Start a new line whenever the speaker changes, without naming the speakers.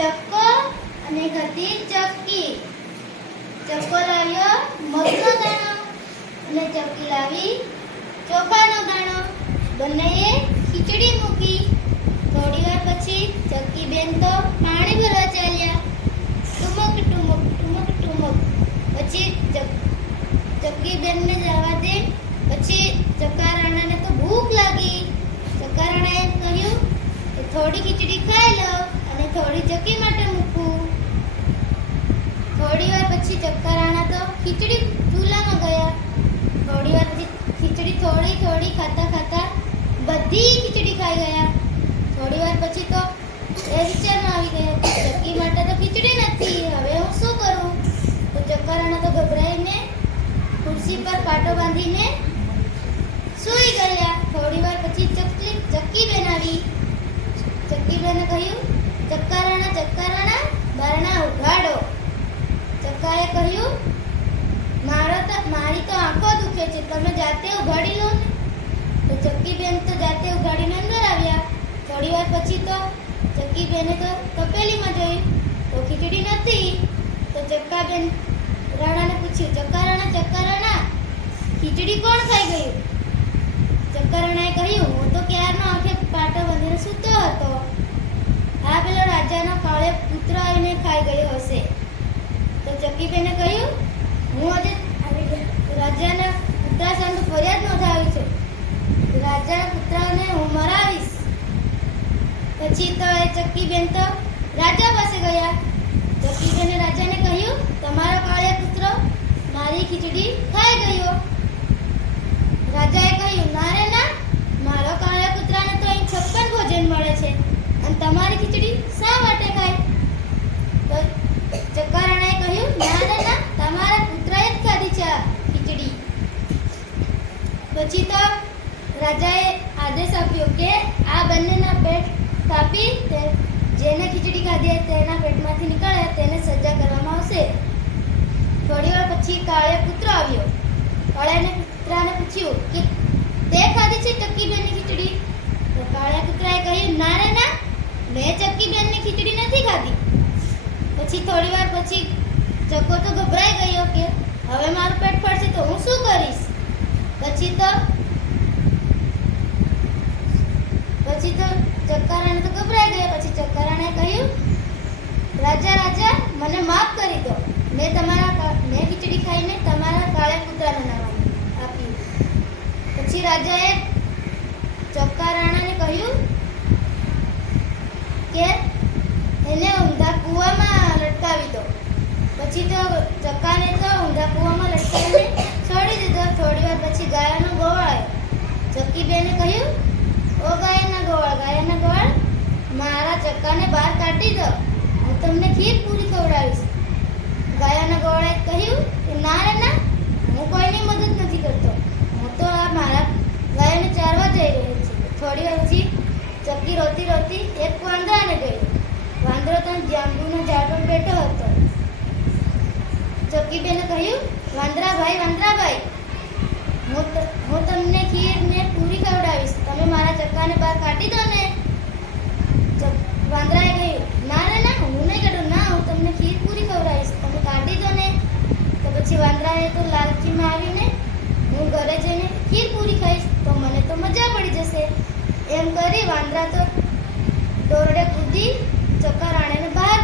ચક્કો અને હતી ચક્કી. ચક્કો લાવ્યો, મગનો દાણો અને ચક્કી લાવી, ચોખાનો દાણો. બંનેએ ખીચડી મૂકી. થોડી વાર પછી ચક્કી બેન તો પાણી ભરવા ચાલ્યા. ટુમક ટુમક ટુમક ટુમક. પછી ચક- ચક્કી બેનને જવા દે. પછી ચકારાણાને તો ભૂખ લાગી. ચકારાણાએ કહ્યું થોડી ખીચડી ખાઈ લો અને થોડી ચક્કી માટે મૂકું થોડી વાર પછી ચક્કરાણા તો ખીચડી ચૂલામાં ગયા થોડી વાર પછી ખીચડી થોડી થોડી ખાતા ખાતા બધી ખીચડી ખાઈ ગયા થોડી વાર પછી તો એ વિચારમાં આવી ગયા કે ચક્કી માટે તો ખીચડી નથી હવે હું શું કરું તો ચક્કરાણા તો ગભરાઈને ખુરશી પર પાટો બાંધીને સૂઈ ગયા થોડી વાર પછી ચકલી ચક્કી બેન આવી ચક્કી બેને કહ્યું ચક્કારાણા ચક્કારાણા બારણા ઉઘાડો ચક્કાએ કહ્યું મારો તો, મારી તો આંખો દુખે છે. તમે જાતે ઉઘાડી લો ને. તો ચક્કીબેન તો જાતે ઉઘાડીને અંદર આવ્યા. થોડી વાર પછી તો ચક્કીબેને તો તપેલીમાં જોઈ. તો ખીચડી નથી તો ચક્કાબેન રાણાને પૂછ્યું ચક્કા રાણા ચક્કા રાણા ખીચડી કોણ ખાઈ ગયું? ચક્કા રાણાએ કહ્યું, હું તો ક્યારનો આંખે પાટો બંધીને સૂતો હતો. આ પેલો રાજાનો કાળે પુત્ર આવીને ખાઈ ગયો હશે. તો કહ્યું, હું આજે રાજાના પુત્રા સામે ફરિયાદ નોંધાવી છે. રાજાના પુત્રને હું મરાવીશ. પછી તો એ ચક્કીબેન તો રાજા પાસે ગયા. ચક્કીબેને રાજાને કહ્યું, તમારો કાળે પુત્ર મારી ખીચડી ખાઈ ગયો. રાજાએ કહ્યું, ના રે, ના. મારો કાળિયા પુત્રને તો અહીં છપ્પન ભોજન મળે છે. અને તમારી ખીચડી શા માટે ખાય તો ચક્કરાણાએ કહ્યું ના ના ના તમારા પુત્રએ જ ખાધી છે આ ખીચડી પછી તો રાજાએ આદેશ આપ્યો કે આ બંનેના પેટ કાપી તે જેને ખીચડી ખાધી હોય તેના પેટમાંથી નીકળે તેને સજા કરવામાં આવશે. થોડી વાર પછી કાળે પુત્ર આવ્યો. કાળાને પુત્રાને પૂછ્યું કે તે ખાધી છે ચક્કીબેનની ખીચડી? તો કાળા પુત્રાએ કહ્યું, ના રે, ના, મેં ચક્કીબેનની ખીચડી નથી ખાધી. પછી થોડી વાર પછી ચકો તો ગભરાઈ ગયો કે, હવે મારું પેટ ફરશે તો હું શું કરીશ? પછી તો પછી તો ચક્કારાને તો ગભરાઈ ગયા. પછી ચક્કારાને કહ્યું, રાજા રાજા, મને માફ કરી દો. મેં તમારા મેં ખીચડી ખાઈને તમારા કાળા પુત્રને નામ આપ્યું પછી રાજાએ ચક્કારાણાને કહ્યું કે, એને ઊંધા કૂવામાં લટકાવી દો. પછી તો ચક્કાને તો ઊંધા કૂવામાં લટકાવીને છોડી દીધો થોડી વાર પછી ગાયનો ગોવાળ આવ્યો ચક્કીબેને કહ્યું, ઓ ગાયના ગોળ ગાયના ગોળ, મારા ચક્કાને બહાર કાઢી દો. હું તમને ખીર પૂરી ખવડાવીશ. ગાયના ગોવાળે કહ્યું કે, ના રે, ના, હું કોઈની મદદ નથી કરતો. હું તો આ મારા ગાયને ચારવા જઈ રહ્યો છું. થોડી વાર પછી ચક્કી રોતી રોતી એક વાંદરાને ગઈ. વાંદરો ત્યાં જાંબુના ઝાડ પર બેઠો હતો. ચક્કીબેને કહ્યું, વાંદરાભાઈ વાંદરાભાઈ હું તમને ખીર ને પૂરી ખવડાવીશ. તમે મારા ચક્કાને બહાર કાઢી દો ને. વાંદરાએ કહ્યું, ના રે, ના, હું નહીં કાઢું. ના, હું તમને ખીર પૂરી ખવડાવીશ. તમે કાઢી દો ને. તો પછી વાંદરાએ તો લાલચીમાં આવીને હું ઘરે જઈને ખીર પૂરી ખાઈશ, તો મને તો મજા પડી જશે. એમ કરી વાંદરા તો દોરડે કૂદી ચક્કા રાણીને બહાર